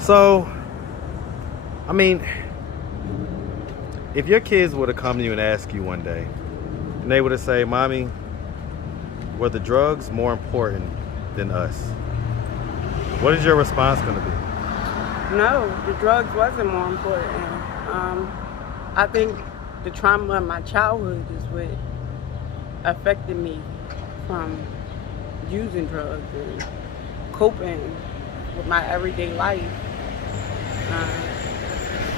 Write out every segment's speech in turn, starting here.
So, I mean, if your kids would have come to you and asked you one day, and they would have said, Mommy, were the drugs more important than us? What is your response going to be? No, the drugs wasn't more important. I think the trauma of my childhood is what affected me from using drugs and coping with my everyday life.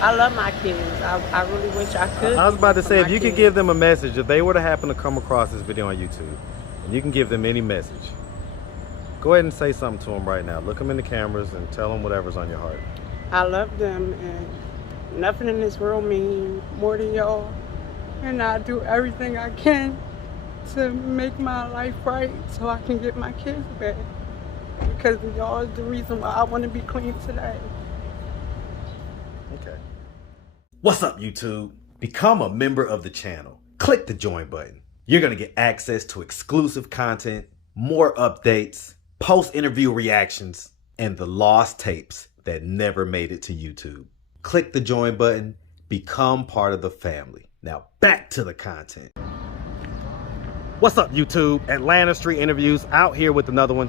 I love my kids. I really wish I could. I was about to say, if you could give them a message, if they were to happen to come across this video on YouTube, and you can give them any message, go ahead and say something to them right now. Look them in the cameras and tell them whatever's on your heart. I love them, and nothing in this world means more than y'all. And I do everything I can to make my life right so I can get my kids back. Because y'all is the reason why I want to be clean today. Okay. What's up, YouTube? Become a member of the channel. Click the join button. You're going to get access to exclusive content, more updates, post-interview reactions, and the lost tapes that never made it to YouTube. Click the join button. Become part of the family. Now back to the content. What's up, YouTube? Atlanta Street Interviews out here with another one.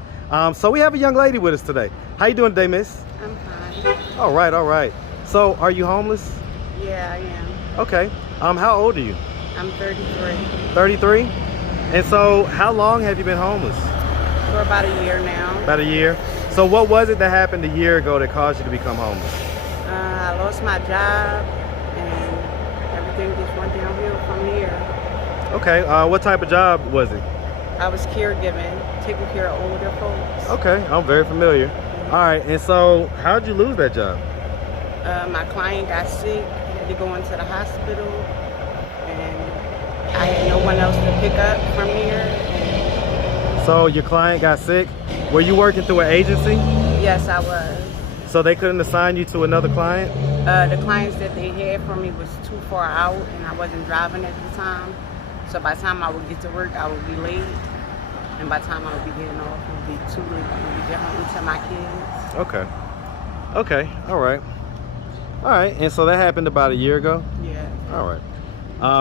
So we have a young lady with us today. How you doing today, miss? I'm fine. All right, all right. So are you homeless? Yeah, I am. Okay. How old are you? I'm 33. 33? And so how long have you been homeless? For about a year now. About a year. So what was it that happened a year ago that caused you to become homeless? I lost my job and everything just went downhill from here. Okay. What type of job was it? I was caregiving, taking care of older folks. Okay. I'm very familiar. All right. And so how'd you lose that job? My client got sick, had to go into the hospital, and I had no one else to pick up from here. So your client got sick? Were you working through an agency? Yes, I was. So they couldn't assign you to another client? The clients that they had for me was too far out, and I wasn't driving at the time. So by the time I would get to work, I would be late. And by the time I would be getting off, it would be too late. I would be get home to my kids. Okay. Okay. All right. All right. And so that happened about a year ago? Yeah. All right.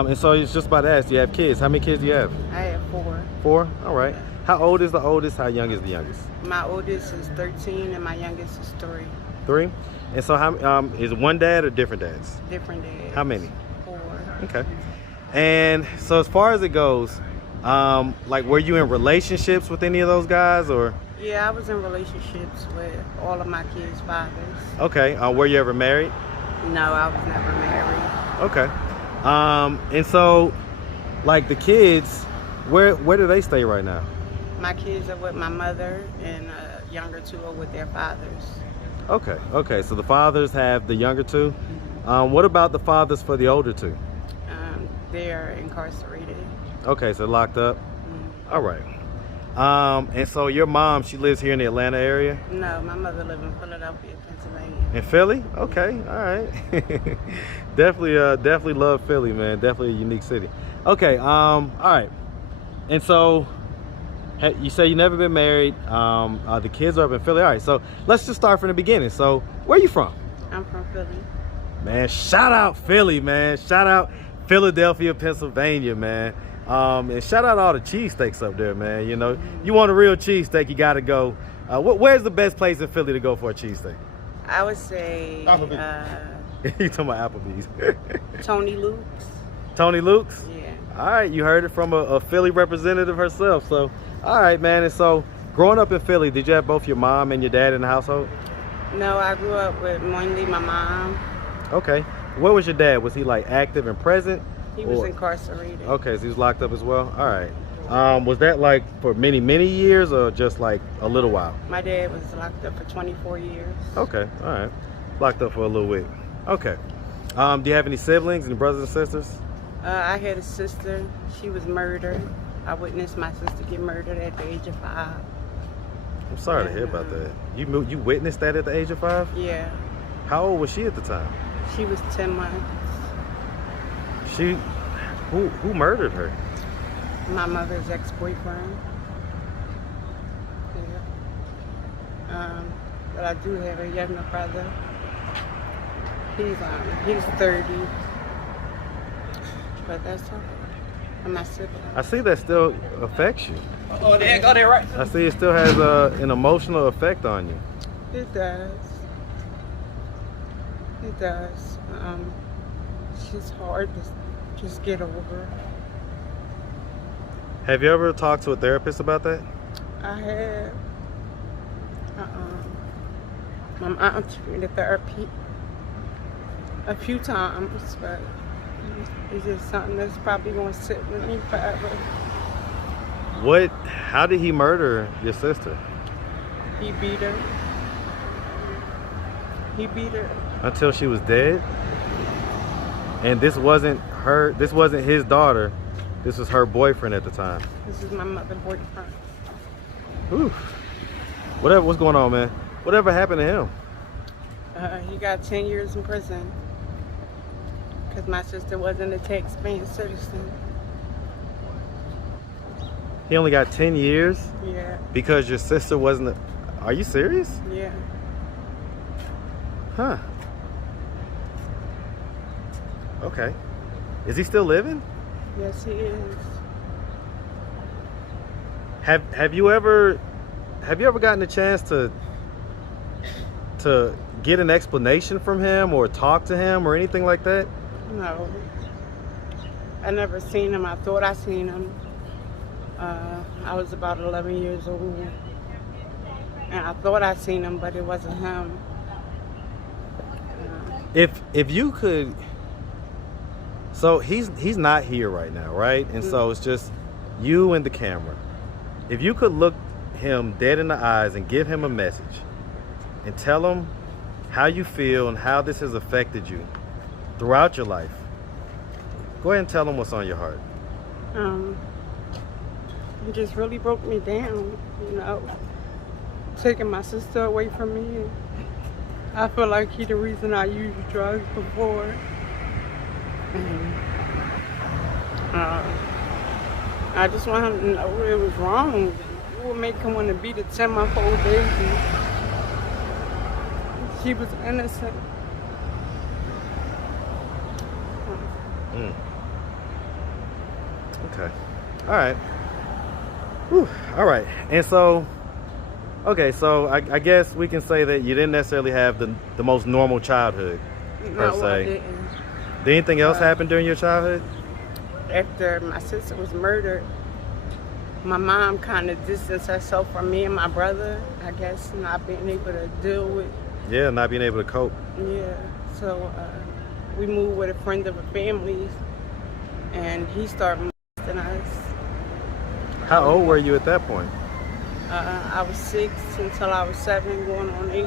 And so it's just about to ask, do you have kids? How many kids do you have? I have 4. 4? All right. Yeah. How old is the oldest? How young is the youngest? My oldest is 13 and my youngest is 3. 3? And so how is one dad or different dads? Different dads. How many? 4. Okay. And so as far as it goes, like were you in relationships with any of those guys or? Yeah, I was in relationships with all of my kids' fathers. Okay. Were you ever married? No, I was never married. Okay. And so like the kids, where do they stay right now? My kids are with my mother, and younger 2 are with their fathers. Okay, okay. So the fathers have the younger 2. What about the fathers for the older 2? They're incarcerated. Okay, so locked up. All right. And so your mom, she lives here in the Atlanta area? No, my mother lives in Philadelphia, Pennsylvania. In Philly? Okay, all right. definitely love Philly, man. Definitely a unique city. Okay, all right. And so you say you never been married. The kids are up in Philly. All right, so let's just start from the beginning. So where are you from? I'm from Philly. Man, shout out Philly, man. Shout out Philadelphia, Pennsylvania, man. And shout out all the cheesesteaks up there, man. You know, you want a real cheesesteak, you got to go. Where's the best place in Philly to go for a cheesesteak? I would say You talking about Applebee's? Tony Luke's. Tony Luke's? Yeah. All right, you heard it from a Philly representative herself. So, all right, man. And so, growing up in Philly, did you have both your mom and your dad in the household? No, I grew up with mainly my mom. Okay. Where was your dad? Was he like active and present? He was incarcerated. Okay, so he was locked up as well? All right. Was that like for many, many years or just like a little while? My dad was locked up for 24 years. Okay, all right. Locked up for a little bit. Okay. Do you have any siblings, any brothers and sisters? I had a sister. She was murdered. I witnessed my sister get murdered at the age of 5. I'm sorry to hear about that. You witnessed that at the age of 5? Yeah. How old was she at the time? She was 10 months. Who murdered her? My mother's ex-boyfriend. Yeah. but I do have a younger brother. He's 30, but that's all. And my sibling. I see that still affects you. Oh, there, go there, right? I see it still has an emotional effect on you. It does. It does. She's hard to just get over. Have you ever talked to a therapist about that? I have. My mom took me to therapy a few times, but it's just something that's probably going to sit with me forever. How did he murder your sister? He beat her. He beat her. Until she was dead? And this wasn't his daughter. This was her boyfriend at the time. This is my mother's boyfriend. Whew. What's going on, man? Whatever happened to him? He got 10 years in prison because my sister wasn't a tax-paying citizen. He only got 10 years? Yeah. Because your sister wasn't Are you serious? Yeah. Huh. Okay. Is he still living? Yes, he is. Have you ever gotten a chance to get an explanation from him or talk to him or anything like that? No. I never seen him. I thought I seen him. I was about 11 years old. And I thought I seen him, but it wasn't him. If you could, so he's not here right now, right? And so it's just you and the camera. If you could look him dead in the eyes and give him a message and tell him how you feel and how this has affected you throughout your life, go ahead and tell him what's on your heart. It just really broke me down, you know, taking my sister away from me. I feel like he's the reason I used drugs before. I just want him to know it was wrong. It would make him want to beat a 10-month-old baby. She was innocent. Okay. All right. Whew. All right. And so, okay, so I guess we can say that you didn't necessarily have the most normal childhood, per No, se. I didn't. Did anything else happen during your childhood? After my sister was murdered, my mom kind of distanced herself from me and my brother, I guess, not being able to deal with. Yeah, not being able to cope. Yeah, so we moved with a friend of a family, and he started molesting us. How old were you at that point? I was 6 until I was 7, going on 8.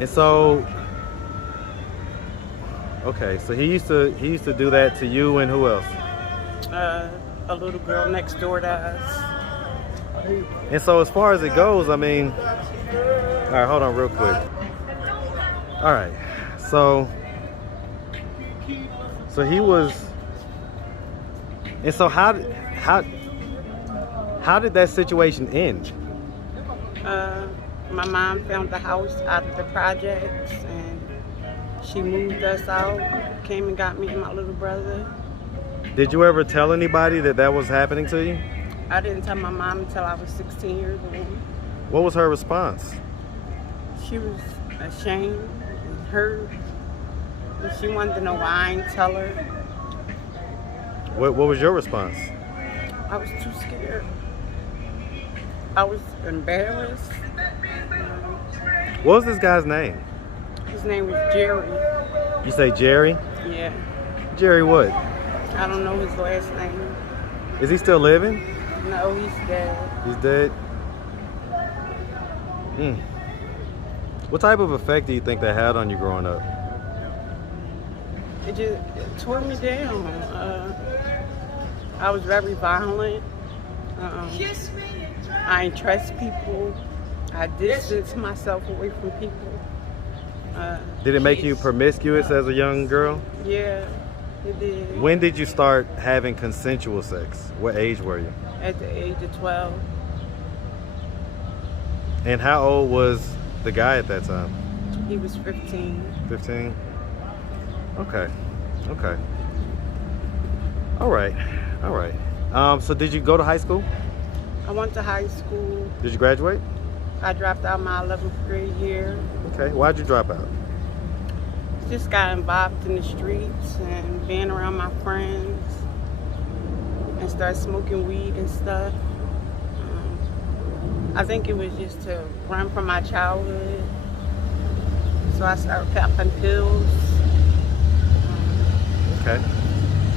And so, okay, so he used to do that to you and who else? A little girl next door to us. And so as far as it goes, I mean, all right, hold on real quick. All right, so he was, and so how did that situation end? My mom found the house out of the projects, and she moved us out, came and got me and my little brother. Did you ever tell anybody that was happening to you? I didn't tell my mom until I was 16 years old. What was her response? She was ashamed and hurt. And she wanted to know why I didn't tell her. What was your response? I was too scared. I was embarrassed. What was this guy's name? His name was Jerry. You say Jerry? Yeah. Jerry what? I don't know his last name. Is he still living? No, he's dead. He's dead? What type of effect do you think that had on you growing up? It tore me down. I was very violent. I didn't trust people. I distanced myself away from people. Did it make you promiscuous as a young girl? Yeah, it did. When did you start having consensual sex? What age were you? At the age of 12. And how old was the guy at that time? He was 15. 15? Okay. Okay. All right. All right. So did you go to high school? I went to high school. Did you graduate? I dropped out my 11th grade year. Okay. Why'd you drop out? Just got involved in the streets and being around my friends and started smoking weed and stuff. I think it was just to run from my childhood. So I started popping pills. Okay.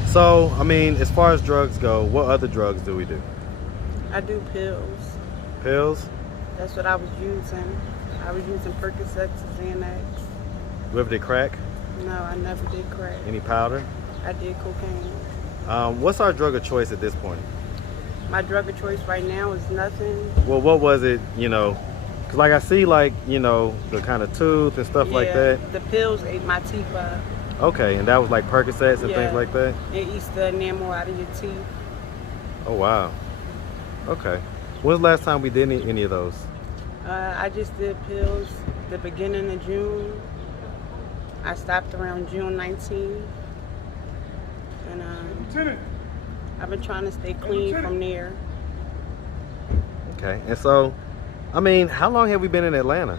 So, I mean, as far as drugs go, what other drugs do we do? I do pills. Pills? That's what I was using. I was using Percocets and Xanax. You ever did crack? No, I never did crack. Any powder? I did cocaine. What's our drug of choice at this point? My drug of choice right now is nothing. Well, what was it, you know? Because like I see like, you know, the kind of tooth and stuff like that. The pills ate my teeth up. Okay, and that was like Percocets and things like that? It eats the enamel out of your teeth. Oh, wow. Okay. When's the last time we did any of those? I just did pills the beginning of June. I stopped around June 19th. And I've been trying to stay clean from there. Okay, and so, I mean, how long have we been in Atlanta?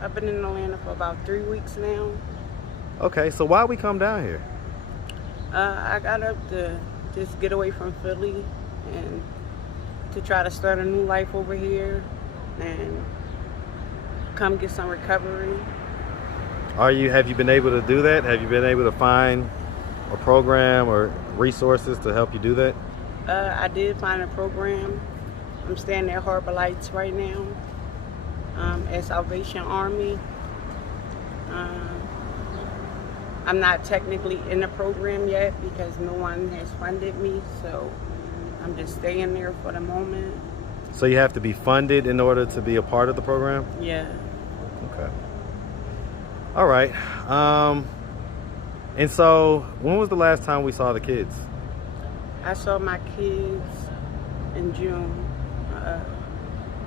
I've been in Atlanta for about 3 weeks now. Okay, so why we come down here? I got up to just get away from Philly and to try to start a new life over here and come get some recovery. Have you been able to do that? Have you been able to find a program or resources to help you do that? I did find a program. I'm staying at Harbor Lights right now at Salvation Army. I'm not technically in the program yet because no one has funded me, so I'm just staying there for the moment. So you have to be funded in order to be a part of the program? Yeah. Okay. All right. And so when was the last time we saw the kids? I saw my kids in June,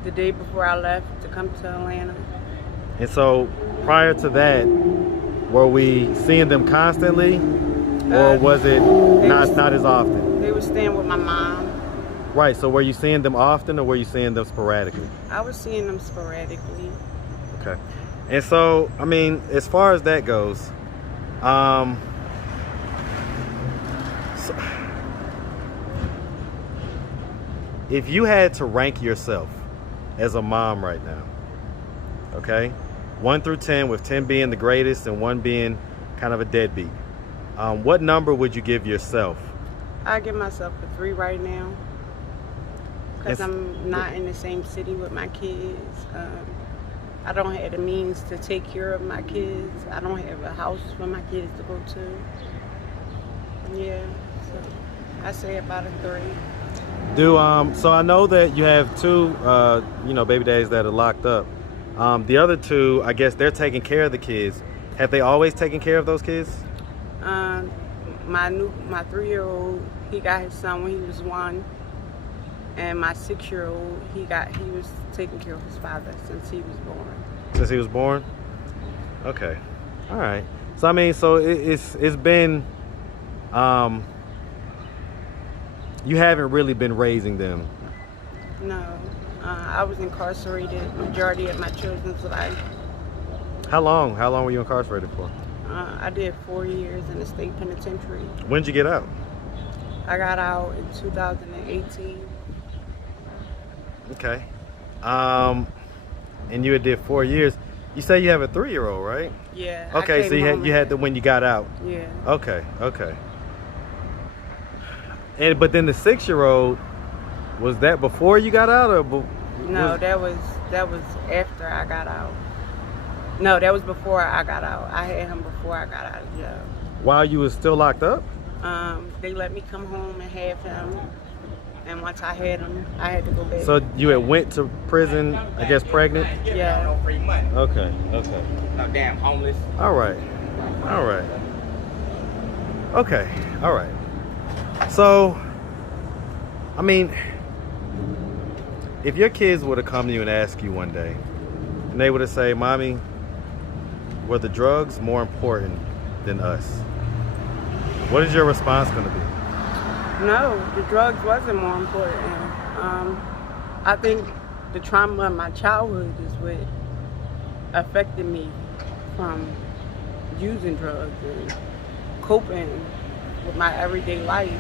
the day before I left to come to Atlanta. And so prior to that, were we seeing them constantly, or was it not as often? They were staying with my mom. Right, so were you seeing them often, or were you seeing them sporadically? I was seeing them sporadically. Okay. And so, I mean, as far as that goes, so if you had to rank yourself as a mom right now, okay, 1 through 10, with 10 being the greatest and 1 being kind of a deadbeat, what number would you give yourself? I give myself a 3 right now because I'm not in the same city with my kids. I don't have the means to take care of my kids. I don't have a house for my kids to go to. Yeah, so I say about a 3. So I know that you have 2, baby daddies that are locked up. The other 2, I guess they're taking care of the kids. Have they always taken care of those kids? My 3-year-old, he got his son when he was 1, and my 6-year-old, he was taking care of his father since he was born. Since he was born? Okay, all right. So I mean, so it's been, you haven't really been raising them. No, I was incarcerated majority of my children's life. How long were you incarcerated for? I did 4 years in the state penitentiary. When did you get out? I got out in 2018. Okay. And you did 4 years. You say you have a 3-year-old, right? Yeah. Okay, so you had the when you got out. Yeah. Okay. But then the 6-year-old, was that before you got out, or? No, that was after I got out. No, that was before I got out. I had him before I got out of jail. While you was still locked up? They let me come home and have him. And once I had him, I had to go back. So you had went to prison, I guess, pregnant? Yeah. Okay. No damn homeless. All right. Okay, all right. So, I mean, If your kids would have come to you and asked you one day, and they would have said, Mommy, were the drugs more important than us? What is your response going to be? No, the drugs wasn't more important. I think the trauma of my childhood is what affected me from using drugs and coping with my everyday life.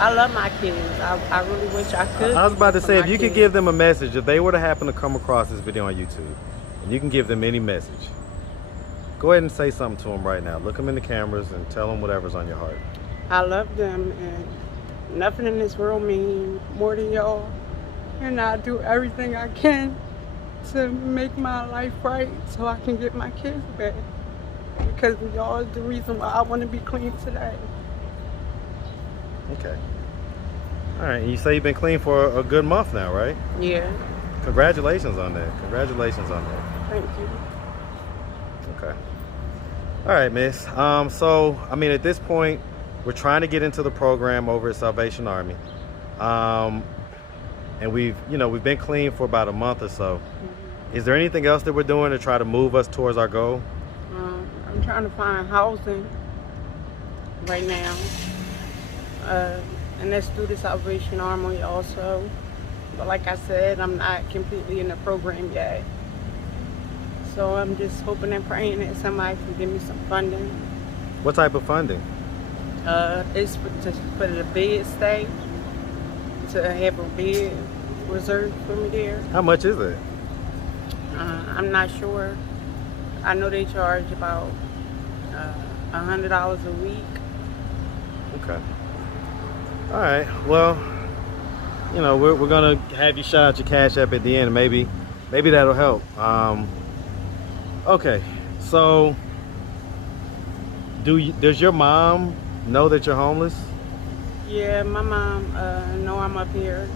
I love my kids. I really wish I could. I was about to for say, my if you could kids. give them a message, if they were to happen to come across this video on YouTube, and you can give them any message, go ahead and say something to them right now. Look them in the cameras and tell them whatever's on your heart. I love them, and nothing in this world means more than y'all. And I do everything I can to make my life right so I can get my kids back. Because y'all is the reason why I want to be clean today. Okay. All right. You say you've been clean for a good month now, right? Yeah, Congratulations on that. Congratulations on that. thank you. Okay. All right, miss. So, I mean, at this point, we're trying to get into the program over at Salvation Army. And we've been clean for about a month or so. Is there anything else that we're doing to try to move us towards our goal? I'm trying to find housing right now. And that's through the Salvation Army also. But like I said, I'm not completely in the program yet. So I'm just hoping and praying that somebody can give me some funding. What type of funding? It's for the bed stay, to have a bed reserved for me there. How much is it? I'm not sure. I know they charge about $100 a week. Okay. All right. Well, we're gonna have you shout out your Cash App at the end, and maybe that'll help. Okay. So, does your mom know that you're homeless? Yeah, my mom know I'm up here.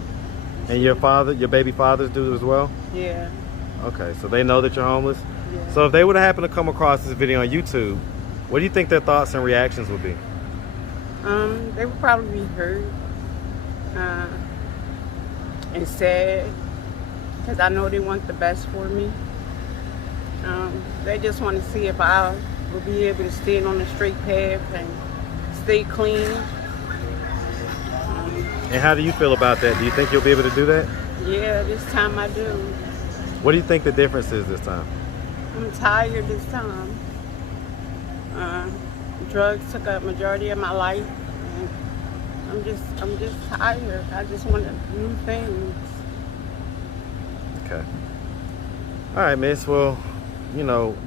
And your baby fathers do as well? Yeah. Okay, so they know that you're homeless? Yeah. So if they would have happened to come across this video on YouTube, what do you think their thoughts and reactions would be? They would probably be hurt and sad, because I know they want the best for me. They just want to see if I will be able to stay on the straight path and stay clean. And how do you feel about that? Do you think you'll be able to do that? Yeah, this time I do. What do you think the difference is this time? I'm tired this time. Drugs took up majority of my life, and I'm just tired. I just want new things. Okay. All right, miss. Well,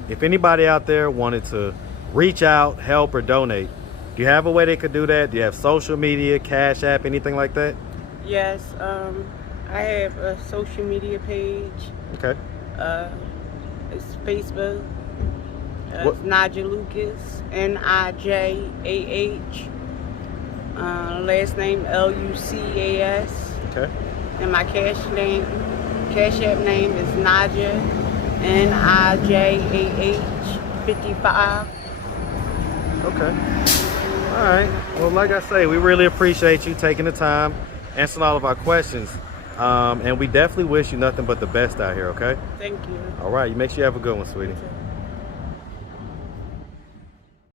if anybody out there wanted to reach out, help, or donate, do you have a way they could do that? Do you have social media, Cash App, anything like that? Yes, I have a social media page. Okay. It's Facebook. What? It's Nijah Lucas, Nijah. Last name Lucas. Okay. And my Cash App name is Nijah, Nijah 55. Okay. All right. Well, like I say, we really appreciate you taking the time, answering all of our questions. And we definitely wish you nothing but the best out here, okay? Thank you. All right. You make sure you have a good one, sweetie.